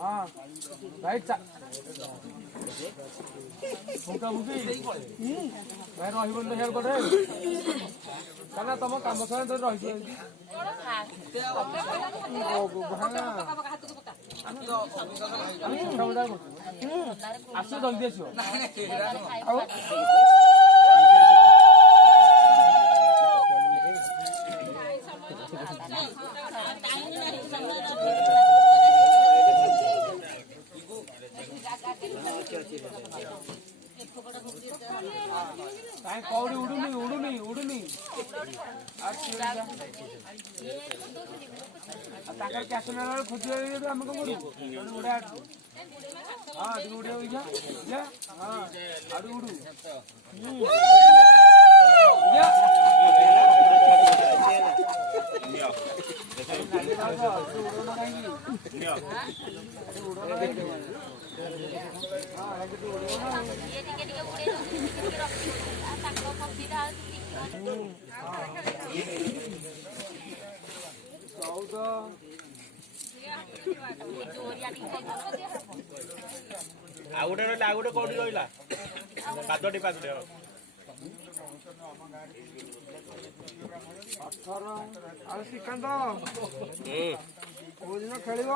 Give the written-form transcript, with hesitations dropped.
हाँ राइट फुका फुकी भाई रही हेयर कटे कहना तुम कम समय तो रही आस जल्दी आस कौड़ी उड़ुनी उड़ुनी उड़ुनी कैश खोज आम कौन करूँ उड़ा हाँ उड़े हाँ आड़ू उड़ू आउटे रहा आउटे कौटी रहा पादटी पादटे 18 ଆଉ ଶ୍ରୀକାନ୍ତ କୋଉଦିନ ଖେଳିବ?